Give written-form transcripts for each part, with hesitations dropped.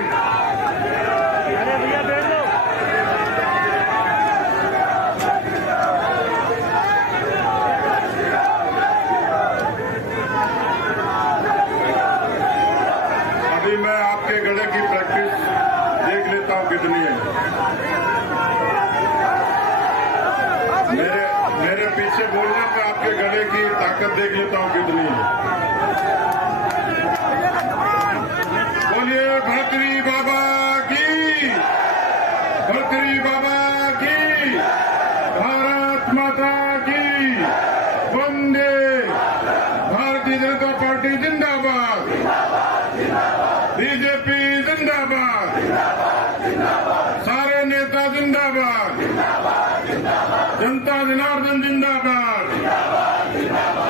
अरे भैया बैठ लो। अभी मैं आपके गले की प्रैक्टिस देख लेता हूं कितनी है। मेरे पीछे बोलना, मैं आपके गले की ताकत देख लेता हूं कितनी है। बोलिए भर्तरी बाबा की, भर्तरी बाबा की, भारत माता की, वंदे। भारतीय जनता पार्टी जिंदाबाद, बीजेपी जिंदाबाद, सारे नेता जिंदाबाद, जनता जनार्दन जिंदाबाद,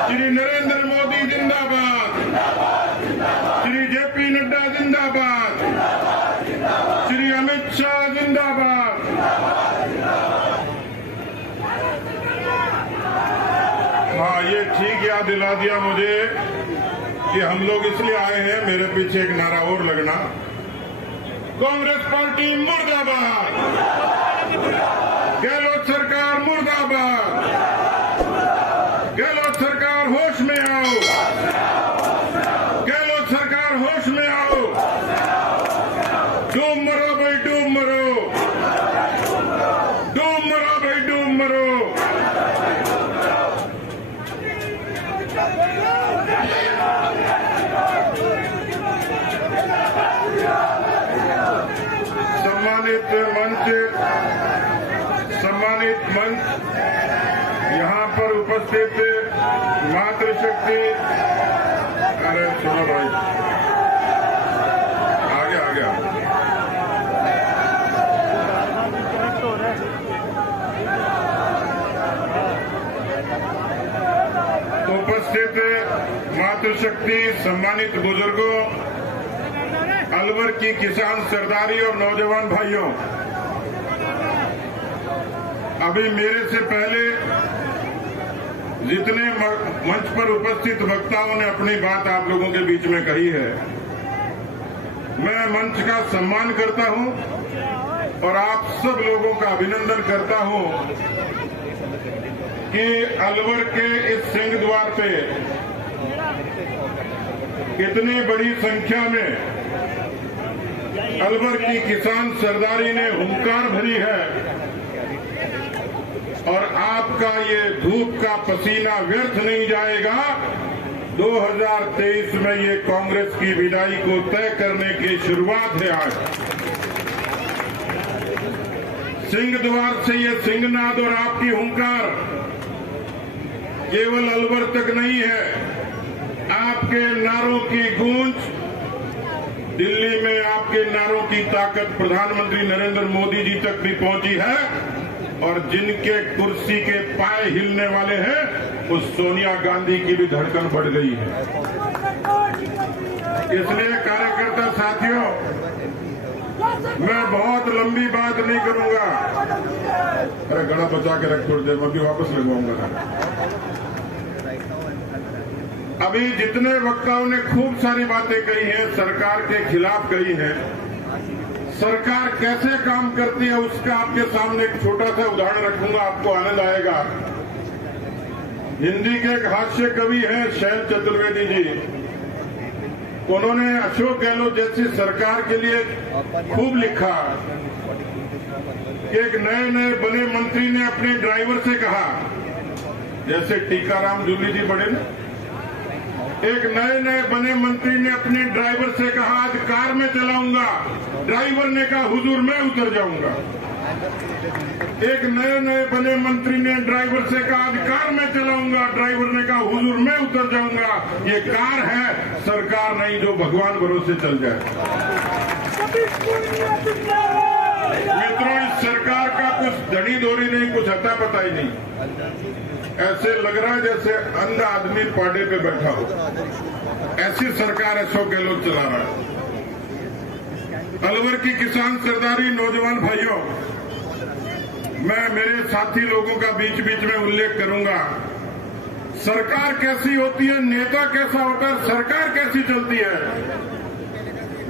श्री नरेंद्र मोदी जिंदाबाद, श्री जेपी नड्डा जिंदाबाद, श्री अमित शाह जिंदाबाद। हाँ, ये ठीक याद दिला दिया मुझे कि हम लोग इसलिए आए हैं। मेरे पीछे एक नारा और लगना, कांग्रेस पार्टी मुर्दाबाद, गहलोत सरकार मुर्दाबाद, गहलोत सरकार होश में आओ, गहलोत सरकार होश में आओ, डूब मरो भाई डूब मरो, डूब मरो भाई डूब मरो। सम्मानित मंच, यहाँ पर उपस्थित मातृशक्ति, अरे सुनो भाई, आगे आगे उपस्थित मातृशक्ति, सम्मानित बुजुर्गों, अलवर की किसान सरदारी और नौजवान भाइयों, अभी मेरे से पहले जितने मंच पर उपस्थित वक्ताओं ने अपनी बात आप लोगों के बीच में कही है, मैं मंच का सम्मान करता हूं और आप सब लोगों का अभिनंदन करता हूं कि अलवर के इस सिंह द्वार पे इतनी बड़ी संख्या में अलवर की किसान सरदारी ने हुंकार भरी है और आपका ये धूप का पसीना व्यर्थ नहीं जाएगा। 2023 में ये कांग्रेस की विदाई को तय करने की शुरुआत है। आज सिंह द्वार से ये सिंहनाद और आपकी हुंकार केवल अलवर तक नहीं है, आपके नारों की गूंज दिल्ली में, आपके नारों की ताकत प्रधानमंत्री नरेंद्र मोदी जी तक भी पहुंची है और जिनके कुर्सी के पाए हिलने वाले हैं उस सोनिया गांधी की भी धड़कन बढ़ गई है। इसलिए कार्यकर्ता साथियों, मैं बहुत लंबी बात नहीं करूंगा। अरे गला बचा के रख थोड़ी देर, मैं भी वापस लगवाऊंगा। अभी जितने वक्ताओं ने खूब सारी बातें कही हैं, सरकार के खिलाफ कही हैं, सरकार कैसे काम करती है उसका आपके सामने एक छोटा सा उदाहरण रखूंगा, आपको आनंद आएगा। हिंदी के एक हास्य कवि हैं शैल चतुर्वेदी जी, उन्होंने अशोक गहलोत जैसी सरकार के लिए खूब लिखा। एक नए नए बने मंत्री ने अपने ड्राइवर से कहा, जैसे टीकाराम जूली जी बड़े ना, एक नए नए बने मंत्री ने अपने ड्राइवर से कहा आज कार में चलाऊंगा, ड्राइवर ने कहा हुजूर मैं उतर जाऊंगा। एक नए नए बने मंत्री ने ड्राइवर से कहा आज कार में चलाऊंगा, ड्राइवर ने कहा हुजूर मैं उतर जाऊंगा। ये कार है, सरकार नहीं जो भगवान भरोसे चल जाए। मित्रों, इस सरकार का कुछ धड़ी धोरी नहीं, कुछ हता पता ही नहीं। ऐसे लग रहा है जैसे अंधा आदमी पाड़े पे बैठा हो, ऐसी सरकार अशोक गहलोत चला रहा है। अलवर की किसान सरदारी नौजवान भाइयों, मैं मेरे साथी लोगों का बीच बीच में उल्लेख करूंगा। सरकार कैसी होती है, नेता कैसा होता है, सरकार कैसी चलती है,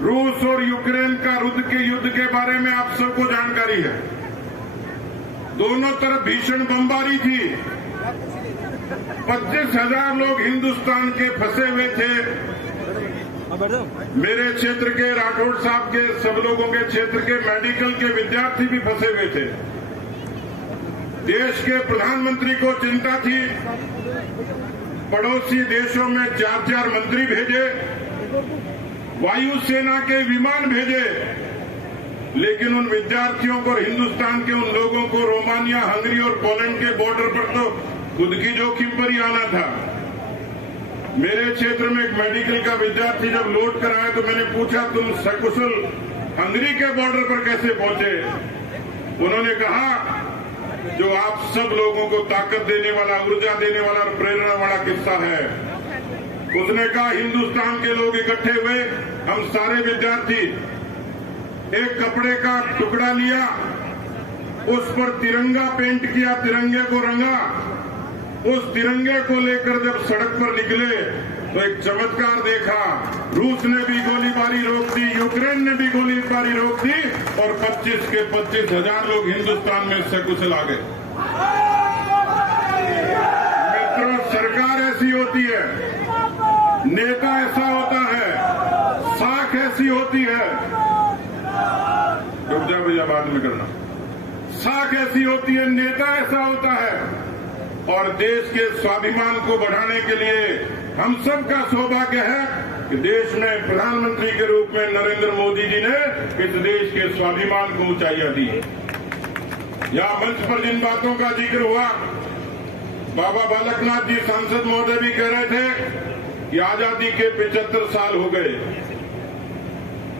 रूस और यूक्रेन का युद्ध के बारे में आप सबको जानकारी है। दोनों तरफ भीषण बमबारी थी। 25,000 लोग हिंदुस्तान के फंसे हुए थे। मेरे क्षेत्र के राठौड़ साहब के सब लोगों के क्षेत्र के मेडिकल के विद्यार्थी भी फंसे हुए थे। देश के प्रधानमंत्री को चिंता थी। पड़ोसी देशों में 4-4 मंत्री भेजे, वायुसेना के विमान भेजे, लेकिन उन विद्यार्थियों को और हिंदुस्तान के उन लोगों को रोमानिया, हंगरी और पोलैंड के बॉर्डर पर तो खुद की जोखिम पर ही आना था। मेरे क्षेत्र में एक मेडिकल का विद्यार्थी जब लौट कर आया तो मैंने पूछा, तुम सकुशल हंगरी के बॉर्डर पर कैसे पहुंचे? उन्होंने कहा, जो आप सब लोगों को ताकत देने वाला, ऊर्जा देने वाला और प्रेरणा वाला किस्सा है। उसने कहा, हिंदुस्तान के लोग इकट्ठे हुए, हम सारे विद्यार्थी एक कपड़े का टुकड़ा लिया, उस पर तिरंगा पेंट किया, तिरंगे को रंगा। उस तिरंगे को लेकर जब सड़क पर निकले तो एक चमत्कार देखा। रूस ने भी गोलीबारी रोक दी, यूक्रेन ने भी गोलीबारी रोक दी और 25 के 25,000 लोग हिंदुस्तान में सकुशल आ गए। मित्रों, सरकार ऐसी होती है, नेता ऐसा होता है, साख ऐसी होती है। रुक जा भैया, बाद में करना। साख ऐसी होती है, नेता ऐसा होता है। और देश के स्वाभिमान को बढ़ाने के लिए हम सबका सौभाग्य है कि देश में प्रधानमंत्री के रूप में नरेंद्र मोदी जी ने इस देश के स्वाभिमान को ऊंचाइयां दी। यहां मंच पर जिन बातों का जिक्र हुआ, बाबा बालकनाथ जी सांसद महोदय भी कह रहे थे कि आजादी के 75 साल हो गए।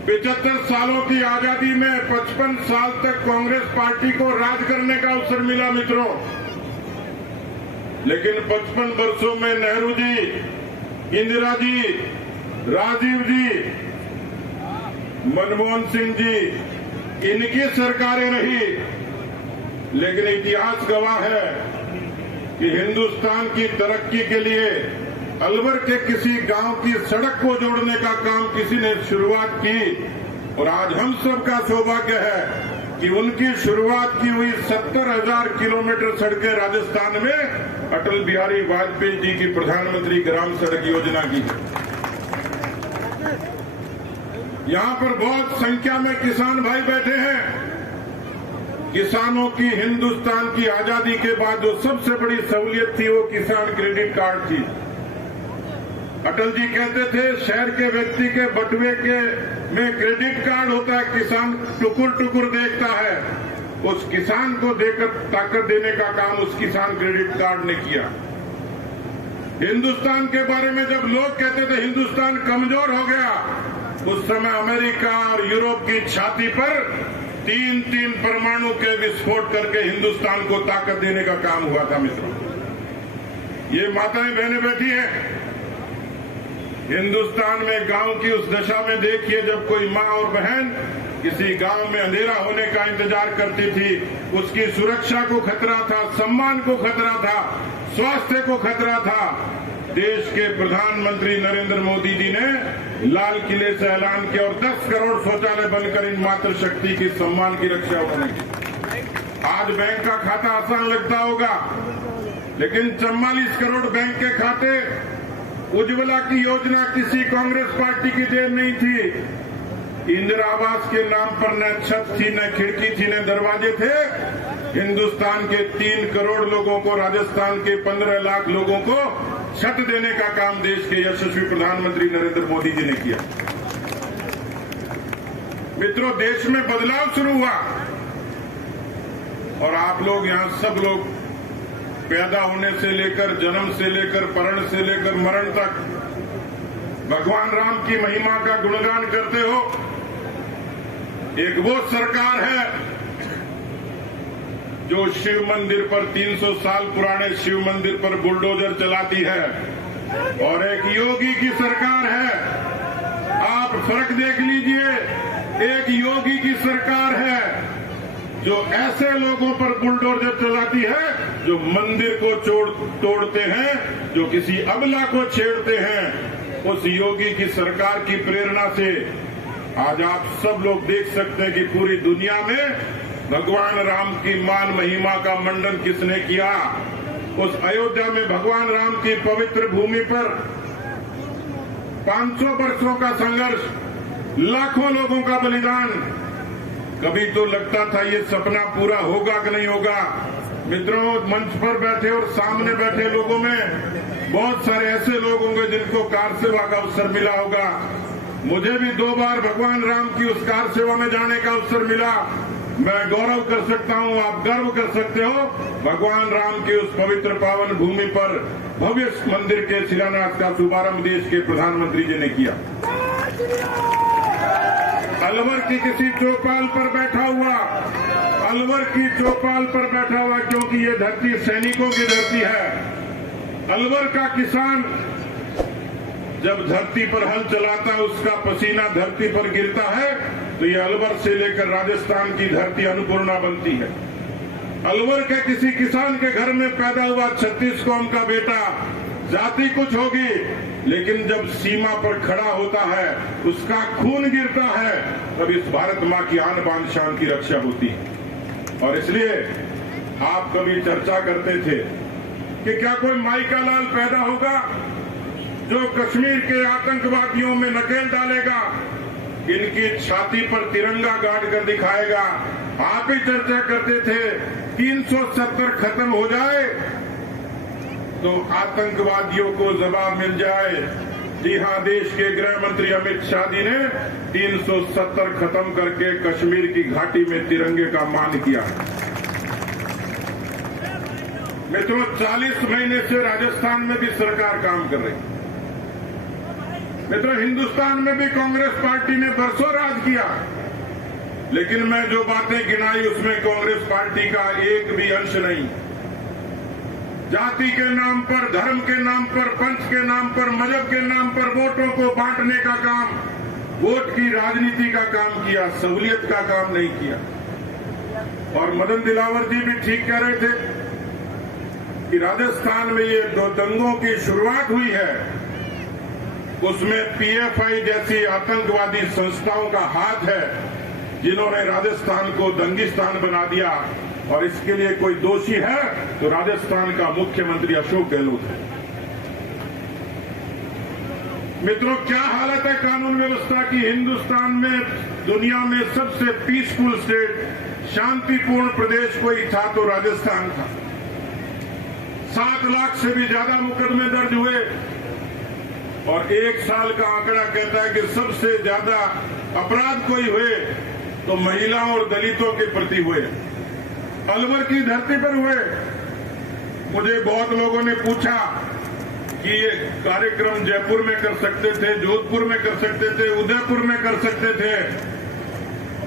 75 सालों की आजादी में 55 साल तक कांग्रेस पार्टी को राज करने का अवसर मिला मित्रों, लेकिन 55 वर्षों में नेहरू जी, इंदिरा जी, राजीव जी, मनमोहन सिंह जी, इनकी सरकारें रही। लेकिन इतिहास गवाह है कि हिंदुस्तान की तरक्की के लिए अलवर के किसी गांव की सड़क को जोड़ने का काम किसी ने शुरुआत की, और आज हम सबका सौभाग्य है कि उनकी शुरुआत की हुई 70,000 किलोमीटर सड़कें राजस्थान में अटल बिहारी वाजपेयी जी की प्रधानमंत्री ग्राम सड़क योजना की। यहां पर बहुत संख्या में किसान भाई बैठे हैं। किसानों की हिंदुस्तान की आजादी के बाद जो सबसे बड़ी सहूलियत थी वो किसान क्रेडिट कार्ड थी। अटल जी कहते थे, शहर के व्यक्ति के बटुए के में क्रेडिट कार्ड होता है, किसान टुकुर टुकुर देखता है। उस किसान को देकर ताकत देने का काम उस किसान क्रेडिट कार्ड ने किया। हिंदुस्तान के बारे में जब लोग कहते थे हिंदुस्तान कमजोर हो गया, उस समय अमेरिका और यूरोप की छाती पर 3-3 परमाणु के विस्फोट करके हिंदुस्तान को ताकत देने का काम हुआ था मित्रों। ये माताएं बहनें बैठी हैं। हिंदुस्तान में गांव की उस दशा में देखिए, जब कोई मां और बहन किसी गांव में अंधेरा होने का इंतजार करती थी, उसकी सुरक्षा को खतरा था, सम्मान को खतरा था, स्वास्थ्य को खतरा था। देश के प्रधानमंत्री नरेंद्र मोदी जी ने लाल किले से ऐलान किया और 10 करोड़ शौचालय बनकर इन मातृशक्ति की सम्मान की रक्षा उन्होंने की। आज बैंक का खाता आसान लगता होगा, लेकिन 44 करोड़ बैंक के खाते, उज्ज्वला की योजना किसी कांग्रेस पार्टी की देन नहीं थी। इंदिरा आवास के नाम पर न छत थी, न खिड़की थी, न दरवाजे थे। हिंदुस्तान के 3 करोड़ लोगों को, राजस्थान के 15 लाख लोगों को छत देने का काम देश के यशस्वी प्रधानमंत्री नरेंद्र मोदी जी ने किया। मित्रों, देश में बदलाव शुरू हुआ और आप लोग यहां सब लोग पैदा होने से लेकर, जन्म से लेकर, परण से लेकर मरण तक भगवान राम की महिमा का गुणगान करते हो। एक वो सरकार है जो शिव मंदिर पर 300 साल पुराने शिव मंदिर पर बुलडोजर चलाती है, और एक योगी की सरकार है। आप फर्क देख लीजिए, एक योगी की सरकार है जो ऐसे लोगों पर बुलडोजर चलाती है जो मंदिर को तोड़ते हैं, जो किसी अबला को छेड़ते हैं। उस योगी की सरकार की प्रेरणा से आज आप सब लोग देख सकते हैं कि पूरी दुनिया में भगवान राम की मान महिमा का मंडन किसने किया। उस अयोध्या में भगवान राम की पवित्र भूमि पर 500 वर्षों का संघर्ष, लाखों लोगों का बलिदान। कभी तो लगता था ये सपना पूरा होगा कि नहीं होगा। मित्रों, मंच पर बैठे और सामने बैठे लोगों में बहुत सारे ऐसे लोग होंगे जिनको कार सेवा का अवसर मिला होगा। मुझे भी 2 बार भगवान राम की उस कार सेवा में जाने का अवसर मिला। मैं गौरव कर सकता हूं, आप गर्व कर सकते हो। भगवान राम के उस पवित्र पावन भूमि पर भव्य मंदिर के शिलान्यास का शुभारंभ देश के प्रधानमंत्री जी ने किया। अलवर की किसी चौपाल पर बैठा हुआ, अलवर की चौपाल पर बैठा हुआ, क्योंकि ये धरती सैनिकों की धरती है। अलवर का किसान जब धरती पर हल चलाता है, उसका पसीना धरती पर गिरता है, तो ये अलवर से लेकर राजस्थान की धरती अन्नपूर्णा बनती है। अलवर के किसी किसान के घर में पैदा हुआ 36 कौम का बेटा, जाति कुछ होगी, लेकिन जब सीमा पर खड़ा होता है, उसका खून गिरता है, तब इस भारत माँ की आन बान शान की रक्षा होती है। और इसलिए आप कभी चर्चा करते थे कि क्या कोई माई का लाल पैदा होगा जो कश्मीर के आतंकवादियों में नकेल डालेगा, इनकी छाती पर तिरंगा गाड़ कर दिखाएगा। आप ही चर्चा करते थे 370 खत्म हो जाए तो आतंकवादियों को जवाब मिल जाए। जी हां, देश के गृह मंत्री अमित शाह जी ने 370 खत्म करके कश्मीर की घाटी में तिरंगे का मान किया। मित्रों, 40 महीने से राजस्थान में भी सरकार काम कर रही। मित्रों, हिंदुस्तान में भी कांग्रेस पार्टी ने बरसों राज किया, लेकिन मैं जो बातें गिनाई उसमें कांग्रेस पार्टी का एक भी अंश नहीं। जाति के नाम पर, धर्म के नाम पर, पंथ के नाम पर, मजहब के नाम पर वोटों को बांटने का काम, वोट की राजनीति का काम किया, सहूलियत का काम नहीं किया। और मदन दिलावर जी भी ठीक कह रहे थे कि राजस्थान में ये 2 दंगों की शुरुआत हुई है, उसमें पीएफआई जैसी आतंकवादी संस्थाओं का हाथ है, जिन्होंने राजस्थान को दंगिस्तान बना दिया। और इसके लिए कोई दोषी है तो राजस्थान का मुख्यमंत्री अशोक गहलोत है। मित्रों, क्या हालत है कानून व्यवस्था की। हिंदुस्तान में, दुनिया में सबसे पीसफुल स्टेट, शांतिपूर्ण प्रदेश कोई था तो राजस्थान था। 7 लाख से भी ज्यादा मुकदमे दर्ज हुए और 1 साल का आंकड़ा कहता है कि सबसे ज्यादा अपराध कोई हुए तो महिलाओं और दलितों के प्रति हुए, अलवर की धरती पर हुए। मुझे बहुत लोगों ने पूछा कि ये कार्यक्रम जयपुर में कर सकते थे, जोधपुर में कर सकते थे, उदयपुर में कर सकते थे।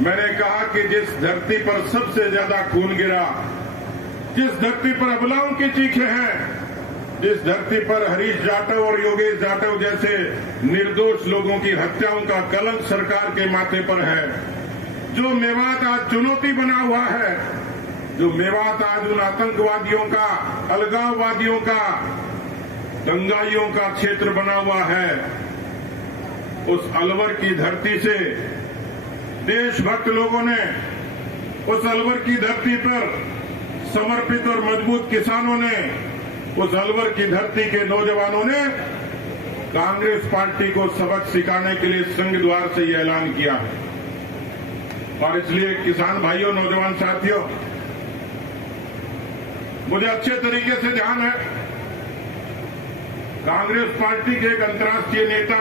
मैंने कहा कि जिस धरती पर सबसे ज्यादा खून गिरा, जिस धरती पर अबलाओं की चीखें हैं, जिस धरती पर हरीश जाटव और योगेश जाटव जैसे निर्दोष लोगों की हत्याओं का कलंक सरकार के माथे पर है, जो मेवात आज चुनौती बना हुआ है, जो मेवात आज उन आतंकवादियों का, अलगाववादियों का, दंगाइयों का क्षेत्र बना हुआ है, उस अलवर की धरती से देशभक्त लोगों ने, उस अलवर की धरती पर समर्पित और मजबूत किसानों ने, उस अलवर की धरती के नौजवानों ने कांग्रेस पार्टी को सबक सिखाने के लिए संघ द्वार से यह ऐलान किया। और इसलिए किसान भाइयों, नौजवान साथियों, मुझे अच्छे तरीके से ध्यान है, कांग्रेस पार्टी के एक अंतर्राष्ट्रीय नेता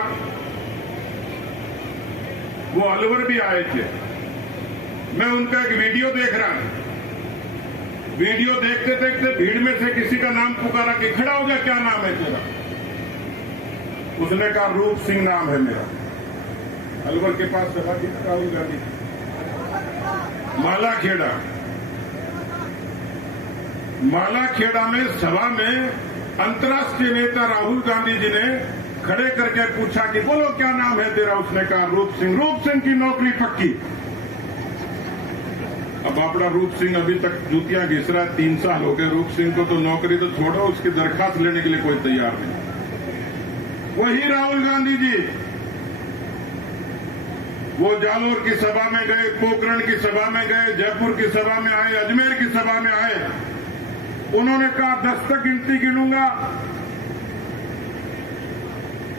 वो अलवर भी आए थे। मैं उनका एक वीडियो देख रहा था। वीडियो देखते देखते भीड़ में से किसी का नाम पुकारा कि खड़ा हो गया, क्या नाम है तेरा? उसने कहा रूप सिंह नाम है मेरा। अलवर के पास सभा थी राहुल गांधी, मालाखेड़ा में सभा में अंतर्राष्ट्रीय नेता राहुल गांधी जी ने खड़े करके पूछा कि बोलो क्या नाम है तेरा? उसने कहा रूप सिंह। रूप सिंह की नौकरी पक्की। अब अपना रूप सिंह अभी तक जूतियां घिस रहा है, 3 साल हो गए। रूप सिंह को तो नौकरी तो छोड़ो, उसकी दरखास्त लेने के लिए कोई तैयार नहीं। वही राहुल गांधी जी वो जालोर की सभा में गए, पोखरण की सभा में गए, जयपुर की सभा में आए, अजमेर की सभा में आए। उन्होंने कहा 10 तक गिनती गिनूंगा।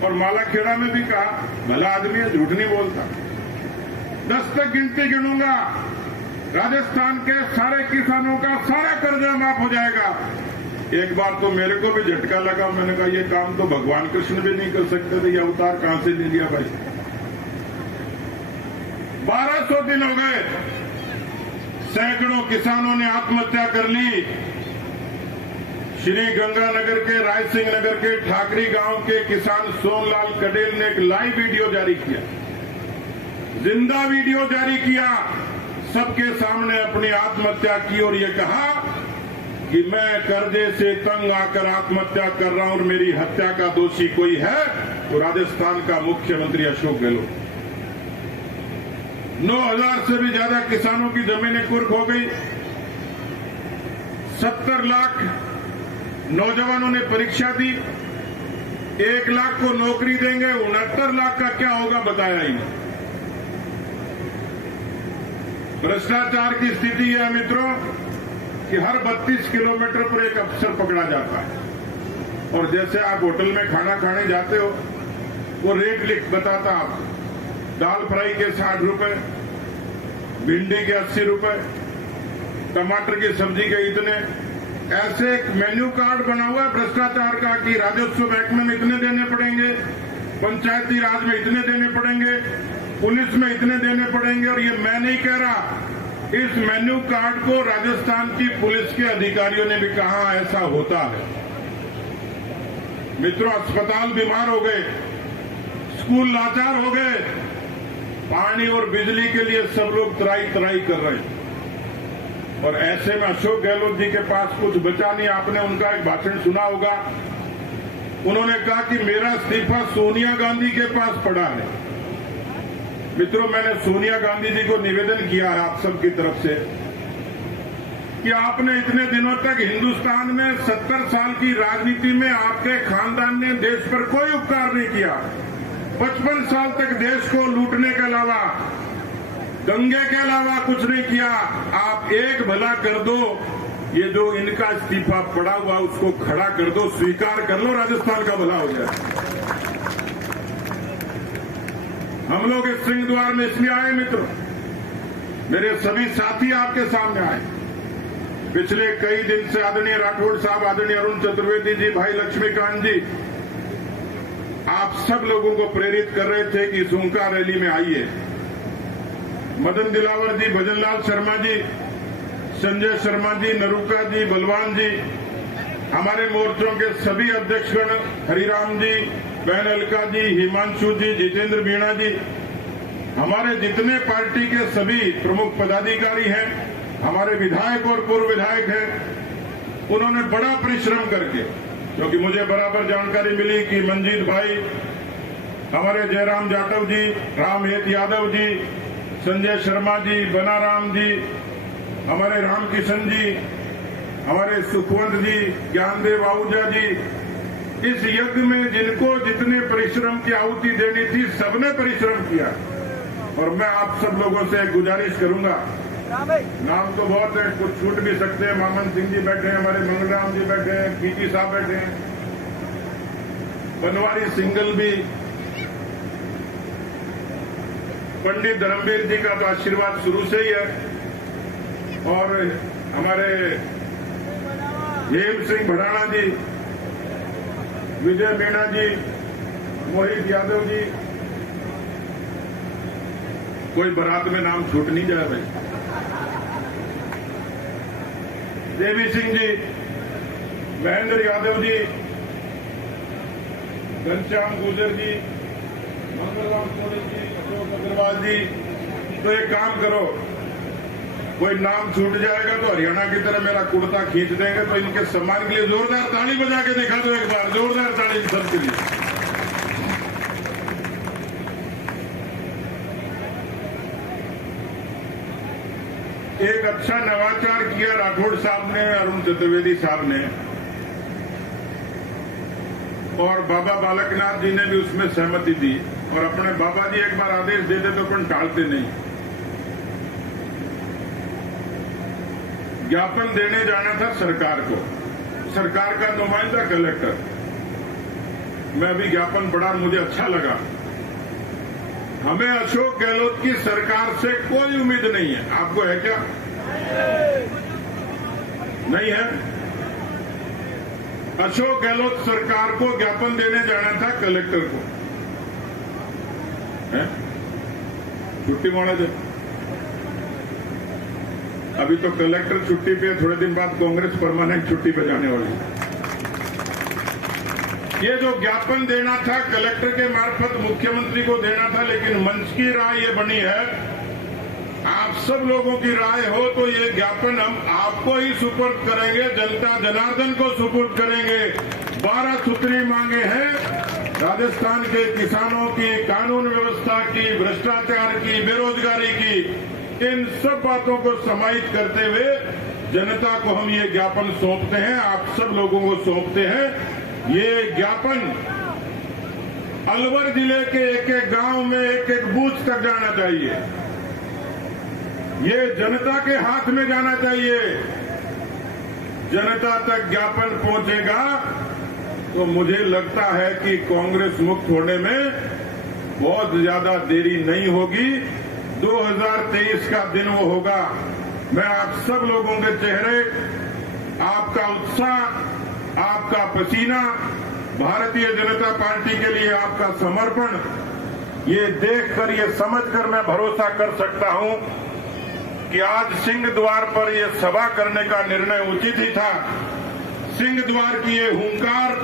और मालाखेड़ा में भी कहा, भला आदमी है, झूठ नहीं बोलता, 10 तक गिनती गिनूंगा, राजस्थान के सारे किसानों का सारा कर्जा माफ हो जाएगा। एक बार तो मेरे को भी झटका लगा। मैंने कहा ये काम तो भगवान कृष्ण भी नहीं कर सकते थे, ये अवतार कहां से ले लिया भाई। 1200 दिन हो गए, सैकड़ों किसानों ने आत्महत्या कर ली। श्री गंगानगर के, रायसिंह नगर के, ठाकरी गांव के किसान सोनलाल कडेल ने एक लाइव वीडियो जारी किया, जिंदा वीडियो जारी किया, सबके सामने अपनी आत्महत्या की और ये कहा कि मैं कर्जे से तंग आकर आत्महत्या कर रहा हूं और मेरी हत्या का दोषी कोई है तो राजस्थान का मुख्यमंत्री अशोक गहलोत। 9,000 से भी ज्यादा किसानों की जमीनें कुर्क हो गई। 70 लाख नौजवानों ने परीक्षा दी, 1 लाख को नौकरी देंगे, 69 लाख का क्या होगा बताया ही नहीं। भ्रष्टाचार की स्थिति है मित्रों कि हर 32 किलोमीटर पर एक अफसर पकड़ा जाता है। और जैसे आप होटल में खाना खाने जाते हो, वो रेट लिख बताता आपको, दाल फ्राई के 60 रुपए, भिंडी के 80 रुपए, टमाटर की सब्जी के इतने। ऐसे एक मेन्यू कार्ड बना हुआ है भ्रष्टाचार का कि राजस्व महकमे में इतने देने पड़ेंगे, पंचायती राज में इतने देने पड़ेंगे, पुलिस में इतने देने पड़ेंगे। और ये मैं नहीं कह रहा, इस मेन्यू कार्ड को राजस्थान की पुलिस के अधिकारियों ने भी कहा ऐसा होता है। मित्रों, अस्पताल बीमार हो गए, स्कूल लाचार हो गए, पानी और बिजली के लिए सब लोग त्राई त्राई कर रहे हैं। और ऐसे में अशोक गहलोत जी के पास कुछ बचा नहीं। आपने उनका एक भाषण सुना होगा, उन्होंने कहा कि मेरा इस्तीफा सोनिया गांधी के पास पड़ा है। मित्रों, मैंने सोनिया गांधी जी को निवेदन किया है आप सबकी तरफ से कि आपने इतने दिनों तक हिंदुस्तान में 70 साल की राजनीति में आपके खानदान ने देश पर कोई उपकार नहीं किया। 55 साल तक देश को लूटने के अलावा, दंगे के अलावा कुछ नहीं किया। आप एक भला कर दो, ये जो इनका इस्तीफा पड़ा हुआ उसको खड़ा कर दो, स्वीकार कर लो, राजस्थान का भला हो जाए। हम लोग इस सिंह द्वार में इसलिए आए मित्रों, मेरे सभी साथी आपके सामने आए। पिछले कई दिन से आदरणीय राठौड़ साहब, आदरणीय अरुण चतुर्वेदी जी, भाई लक्ष्मीकांत जी, आप सब लोगों को प्रेरित कर रहे थे कि इस ओंकार रैली में आइए। मदन दिलावर जी, भजनलाल शर्मा जी, संजय शर्मा जी, नरूका जी, बलवान जी, हमारे मोर्चों के सभी अध्यक्षगण, हरिराम जी, बहन अलका जी, हिमांशु जी, जितेंद्र मीणा जी, हमारे जितने पार्टी के सभी प्रमुख पदाधिकारी हैं, हमारे विधायक और पूर्व विधायक हैं, उन्होंने बड़ा परिश्रम करके, क्योंकि मुझे बराबर जानकारी मिली कि मंजीत भाई, हमारे जयराम जाटव जी, रामहेत यादव जी, संजय शर्मा जी, बनाराम जी, हमारे रामकिशन जी, हमारे सुखवंत जी, ज्ञानदेव आहूजा जी, इस यज्ञ में जिनको जितने परिश्रम की आहुति देनी थी सबने परिश्रम किया। और मैं आप सब लोगों से एक गुजारिश करूंगा, नाम तो बहुत है, कुछ छूट भी सकते हैं। मामन सिंह जी बैठे हैं, हमारे मंगलराम जी बैठे हैं, पीटी साहब बैठे हैं, बनवारी सिंगल भी, पंडित धर्मवीर जी का तो आशीर्वाद शुरू से ही है, और हमारे हेम सिंह भड़ाना जी, विजय मीणा जी, मोहित यादव जी, कोई बारात में नाम छूट नहीं जाए भाई। देवी सिंह जी, महेंद्र यादव जी, घनश्याम गुजर जी, मंगलवार सोनी जी, अशोक अग्रवाल जी। तो एक काम करो, कोई नाम छूट जाएगा तो हरियाणा की तरह मेरा कुर्ता खींच देंगे, तो इनके सम्मान के लिए जोरदार ताली बजा के दिखा दो एक बार, जोरदार ताली इन सबके लिए। एक अच्छा नवाचार किया राठौड़ साहब ने, अरुण चतुर्वेदी साहब ने, और बाबा बालकनाथ जी ने भी उसमें सहमति दी। और अपने बाबा जी एक बार आदेश देते तो अपन टालते नहीं। ज्ञापन देने जाना था सरकार को, सरकार का नुमाइंदा कलेक्टर। मैं अभी ज्ञापन पढ़ा, मुझे अच्छा लगा। हमें अशोक गहलोत की सरकार से कोई उम्मीद नहीं है। आपको है क्या? नहीं है। अशोक गहलोत सरकार को ज्ञापन देने जाना था कलेक्टर को, है? छुट्टी माना जाए। अभी तो कलेक्टर छुट्टी पे, थोड़े दिन बाद कांग्रेस परमानेंट छुट्टी पे जाने वाली है। ये जो ज्ञापन देना था कलेक्टर के मार्फत मुख्यमंत्री को देना था, लेकिन मंच की राय ये बनी है, आप सब लोगों की राय हो तो ये ज्ञापन हम आपको ही सुपुर्द करेंगे, जनता जनार्दन को सुपुर्द करेंगे। 12 सूत्री मांगे हैं राजस्थान के किसानों की, कानून व्यवस्था की, भ्रष्टाचार की, बेरोजगारी की, इन सब बातों को समाहित करते हुए जनता को हम ये ज्ञापन सौंपते हैं, आप सब लोगों को सौंपते हैं। ये ज्ञापन अलवर जिले के एक एक गांव में, एक एक बूथ तक जाना चाहिए। ये जनता के हाथ में जाना चाहिए। जनता तक ज्ञापन पहुंचेगा तो मुझे लगता है कि कांग्रेस मुक्त होने में बहुत ज्यादा देरी नहीं होगी। 2023 का दिन वो होगा। मैं आप सब लोगों के चेहरे, आपका उत्साह, आपका पसीना, भारतीय जनता पार्टी के लिए आपका समर्पण, ये देखकर, ये समझकर मैं भरोसा कर सकता हूं कि आज सिंह द्वार पर ये सभा करने का निर्णय उचित ही था। सिंह द्वार की ये हुंकार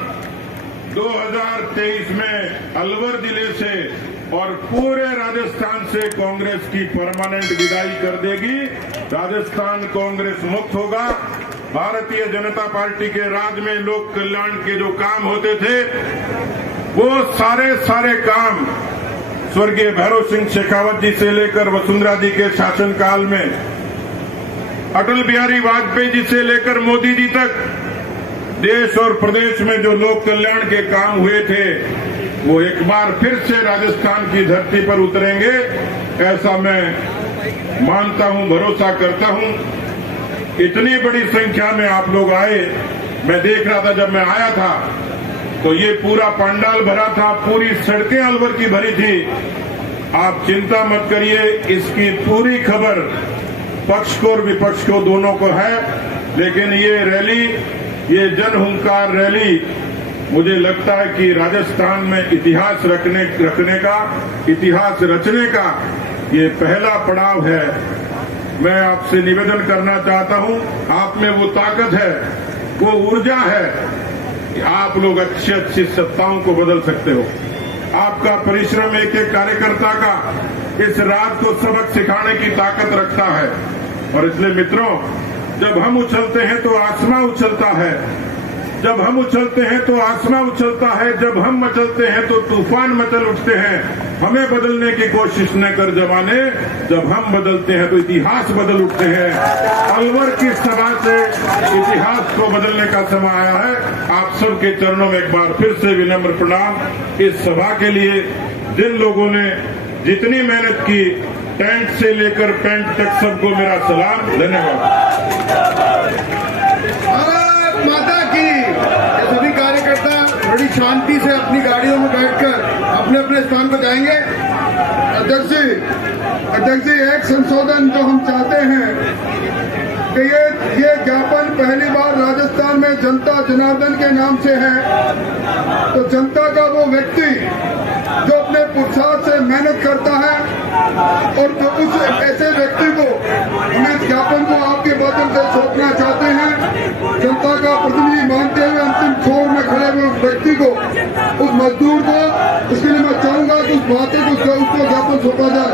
2023 में अलवर जिले से और पूरे राजस्थान से कांग्रेस की परमानेंट विदाई कर देगी। राजस्थान कांग्रेस मुक्त होगा। भारतीय जनता पार्टी के राज में लोक कल्याण के जो काम होते थे, वो सारे काम स्वर्गीय भैरव सिंह शेखावत जी से लेकर वसुंधरा जी के शासनकाल में, अटल बिहारी वाजपेयी जी से लेकर मोदी जी तक देश और प्रदेश में जो लोक कल्याण के काम हुए थे, वो एक बार फिर से राजस्थान की धरती पर उतरेंगे, ऐसा मैं मानता हूं, भरोसा करता हूं। इतनी बड़ी संख्या में आप लोग आए। मैं देख रहा था, जब मैं आया था तो ये पूरा पंडाल भरा था, पूरी सड़कें अलवर की भरी थी। आप चिंता मत करिए, इसकी पूरी खबर पक्ष को और विपक्ष को दोनों को है। लेकिन ये रैली, ये जनहुंकार रैली, मुझे लगता है कि राजस्थान में इतिहास रखने का, इतिहास रचने का ये पहला पड़ाव है। मैं आपसे निवेदन करना चाहता हूं, आप में वो ताकत है, वो ऊर्जा है कि आप लोग अच्छी सत्ताओं को बदल सकते हो। आपका परिश्रम एक एक कार्यकर्ता का इस रात को सबक सिखाने की ताकत रखता है। और इसलिए मित्रों, जब हम उछलते हैं तो आसमां उछलता है, जब हम उछलते हैं तो आसमां उछलता है, जब हम मचलते हैं तो तूफान मचल उठते हैं। हमें बदलने की कोशिश न कर जमाने, जब हम बदलते हैं तो इतिहास बदल उठते हैं। अलवर की सभा से इतिहास को बदलने का समय आया है। आप सबके चरणों में एक बार फिर से विनम्र प्रणाम। इस सभा के लिए जिन लोगों ने जितनी मेहनत की, टेंट से लेकर पेंट तक, सबको मेरा सलाम, धन्यवाद। माता की। सभी कार्यकर्ता बड़ी शांति से अपनी गाड़ियों में बैठकर अपने अपने स्थान पर जाएंगे। अध्यक्ष जी, एक संशोधन जो हम चाहते हैं कि ये ज्ञापन पहली बार राजस्थान में जनता जनार्दन के नाम से है, तो जनता का वो व्यक्ति जो अपने पुरुषार्थ से मेहनत करता है, और तो उस ऐसे व्यक्ति को हम इस ज्ञापन को आपके माध्यम से सौंपना चाहते हैं। जनता का प्रतिनिधि मानते हुए अंतिम छोर में खड़े हुए उस व्यक्ति को, उस मजदूर को, उसके लिए मैं चाहूंगा कि उस बातें को उसको ज्ञापन सौंपा जाए।